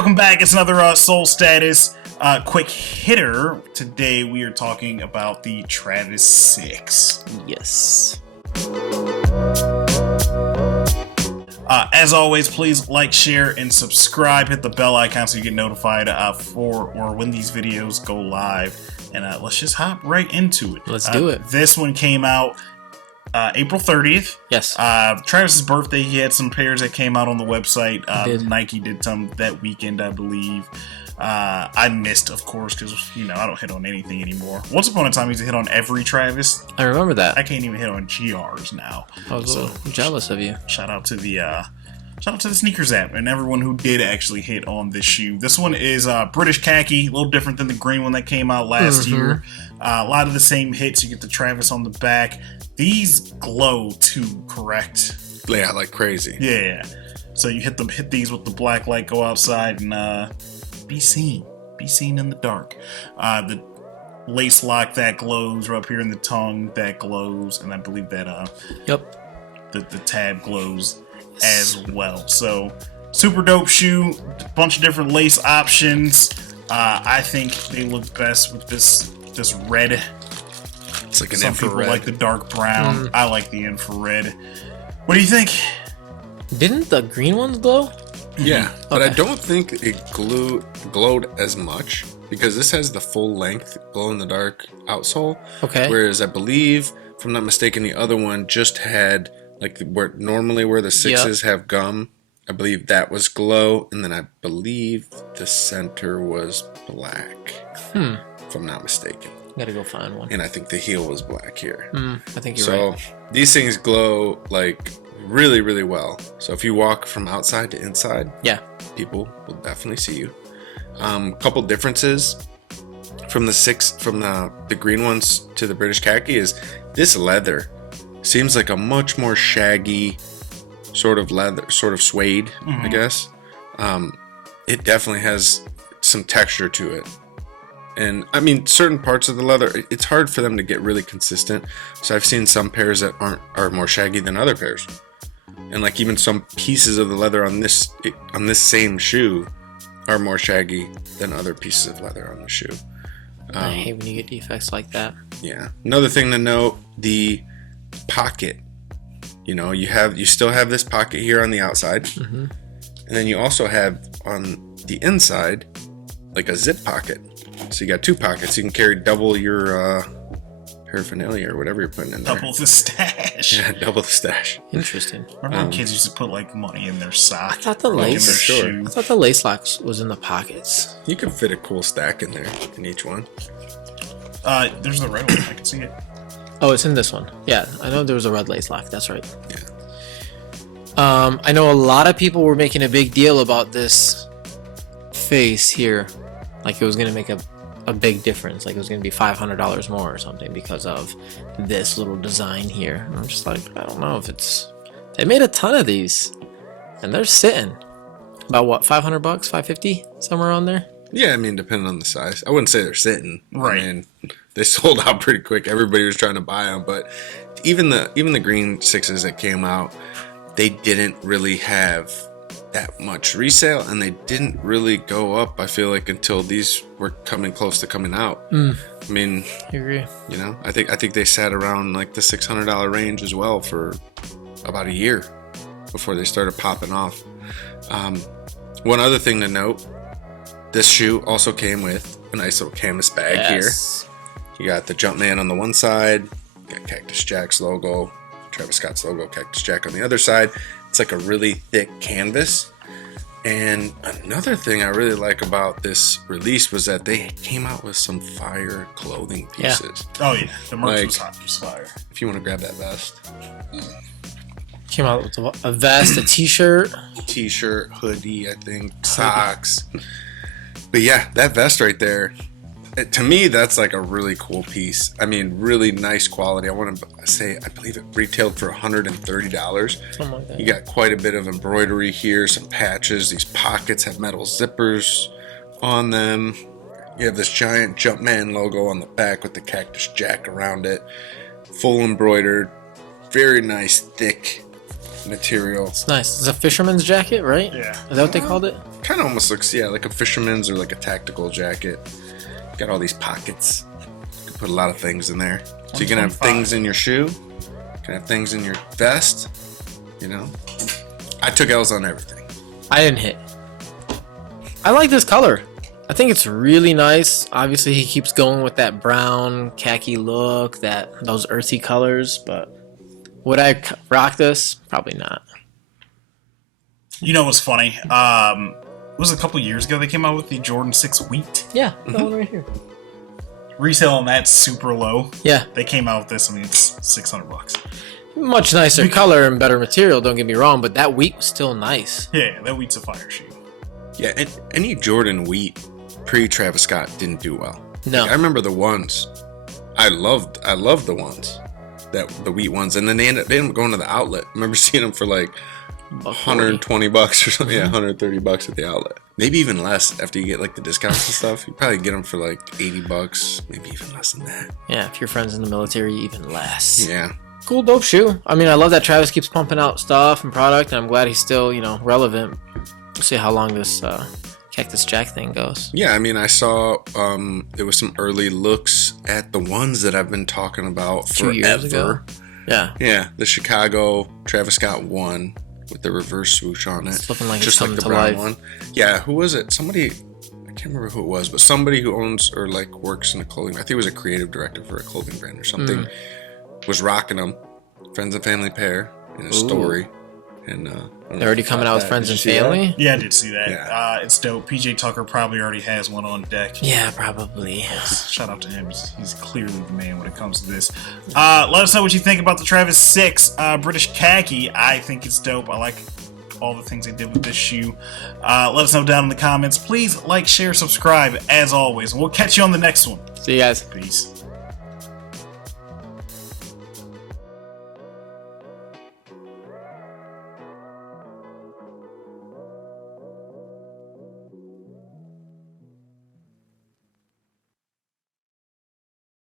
welcome back. It's another Soul Status quick hitter. Today we are talking about the Travis 6. Yes. As always, please like, share, and subscribe. Hit the bell icon so you get notified for or when these videos go live. And let's just hop right into it. Let's do it. This one came out April 30th. Yes. Travis's birthday, he had some pairs that came out on the website. Nike did some that weekend, I believe. I missed, of course, because, I don't hit on anything anymore. Once upon a time, I used to hit on every Travis. I remember that. I can't even hit on GRs now. I was a little jealous of you. Shout out to the sneakers app and everyone who did actually hit on this shoe. This one is British Khaki, a little different than the green one that came out last year. A lot of the same hits. You get the Travis on the back. These glow too, correct? Yeah, like crazy. Yeah. So you hit these with the black light, go outside and be seen in the dark. The lace lock that glows, right up here in the tongue that glows, and I believe that the tab glows as well. So super dope shoe, bunch of different lace options. I think they look best with this red. It's like an Some infrared. people like the dark brown. I like the infrared. What do you think? Didn't the green ones glow? Yeah, but Okay. I don't think it glowed as much because this has the full length glow in the dark outsole. Okay. Whereas I believe, if I'm not mistaken, the other one just had like where the sixes have gum. I believe that was glow, and then I believe the center was black. If I'm not mistaken. Gotta go find one. And I think the heel was black here. I think you're right. These things glow like really, really well. So if you walk from outside to inside, Yeah. people will definitely see you. Couple differences from the green ones to the British Khaki is this leather seems like a much more shaggy sort of leather, sort of suede, I guess. It definitely has some texture to it. And I mean, certain parts of the leather, it's hard for them to get really consistent. So I've seen some pairs that are more shaggy than other pairs. And like even some pieces of the leather on this same shoe are more shaggy than other pieces of leather on the shoe. I hate when you get defects like that. Yeah. Another thing to note, the pocket. You still have this pocket here on the outside. And then you also have on the inside like a zip pocket. So you got two pockets. You can carry double your paraphernalia or whatever you're putting in there. Double the stash. Yeah, double the stash. Interesting. Remember when kids used to put like money in their sock? I thought the like, in lace. their Sure. shoe? I thought the lace locks was in the pockets. You can fit a cool stack in there in each one. There's the red one. I can see it. Oh, it's in this one. Yeah, I know there was a red lace lock. That's right. Yeah. I know a lot of people were making a big deal about this face here, like it was gonna make a big difference, like it was gonna be $500 more or something because of this little design here. And I'm just like, I don't know if it's. They made a ton of these, and they're sitting about what, $500, $550, somewhere on there. Yeah, I mean, depending on the size. I wouldn't say they're sitting. Right. I mean, they sold out pretty quick. Everybody was trying to buy them, but even the green sixes that came out, they didn't really have that much resale, and they didn't really go up, I feel like, until these were coming close to coming out. I mean, I agree. I think they sat around like the $600 range as well for about a year before they started popping off. One other thing to note, this shoe also came with a nice little canvas bag here. You got the Jumpman on the one side, you got Cactus Jack's logo, Travis Scott's logo, Cactus Jack on the other side. It's like a really thick canvas. And another thing I really like about this release was that they came out with some fire clothing pieces. Oh yeah, the merch Like- was hot, was fire. If you want to grab that vest, Came out with a vest, a t-shirt. t-shirt, hoodie, I think, socks. But yeah, that vest right there, to me, that's like a really cool piece. I mean, really nice quality. I want to say, I believe it retailed for $130. Something like that. You got quite a bit of embroidery here, some patches. These pockets have metal zippers on them. You have this giant Jumpman logo on the back with the Cactus Jack around it. Full embroidered, very nice, thick material. It's nice. It's a fisherman's jacket, right? Yeah. Is that what they called it? kind of almost looks, yeah, like a fisherman's or like a tactical jacket. Got all these pockets. You can put a lot of things in there. So you can have things in your shoe. You can have things in your vest. You know? I took L's on everything. I didn't hit. I like this color. I think it's really nice. Obviously, he keeps going with that brown khaki look, those earthy colors. But would I rock this? Probably not. You know what's funny? It was a couple years ago they came out with the Jordan 6 Wheat. Yeah, that one right here. Resale on that super low. Yeah. They came out with this. I mean, it's $600. Much nicer color and better material, don't get me wrong, but that wheat was still nice. Yeah, that Wheat's a fire shoe. Yeah, and any Jordan wheat pre-Travis Scott didn't do well. No. Like, I remember the ones. I loved the ones. The wheat ones. And then they ended up going to the outlet. I remember seeing them for like $120 or something. Yeah, $130 at the outlet. Maybe even less after you get like the discounts and stuff. You probably get them for like $80, maybe even less than that. Yeah, if your friend's in the military, even less. Yeah. Cool, dope shoe. I mean, I love that Travis keeps pumping out stuff and product, and I'm glad he's still, relevant. We'll see how long this Cactus Jack thing goes. Yeah, I mean, I saw there was some early looks at the ones that I've been talking about forever. 2 years ago. Yeah. Yeah, the Chicago Travis Scott one with the reverse swoosh on it. It's looking like just it's coming like the to brown life. one. Yeah, who was it? Somebody, I can't remember who it was, but somebody who owns or like works in a clothing, I think it was a creative director for a clothing brand or something, was rocking them. Friends and family pair in a story. And they're already coming out with friends and family? Yeah, I did see that. Yeah. It's dope. PJ Tucker probably already has one on deck. Yeah, probably. Shout out to him. He's clearly the man when it comes to this. Let us know what you think about the Travis 6 British Khaki. I think it's dope. I like all the things they did with this shoe. Let us know down in the comments. Please like, share, subscribe, as always. And we'll catch you on the next one. See you guys. Peace.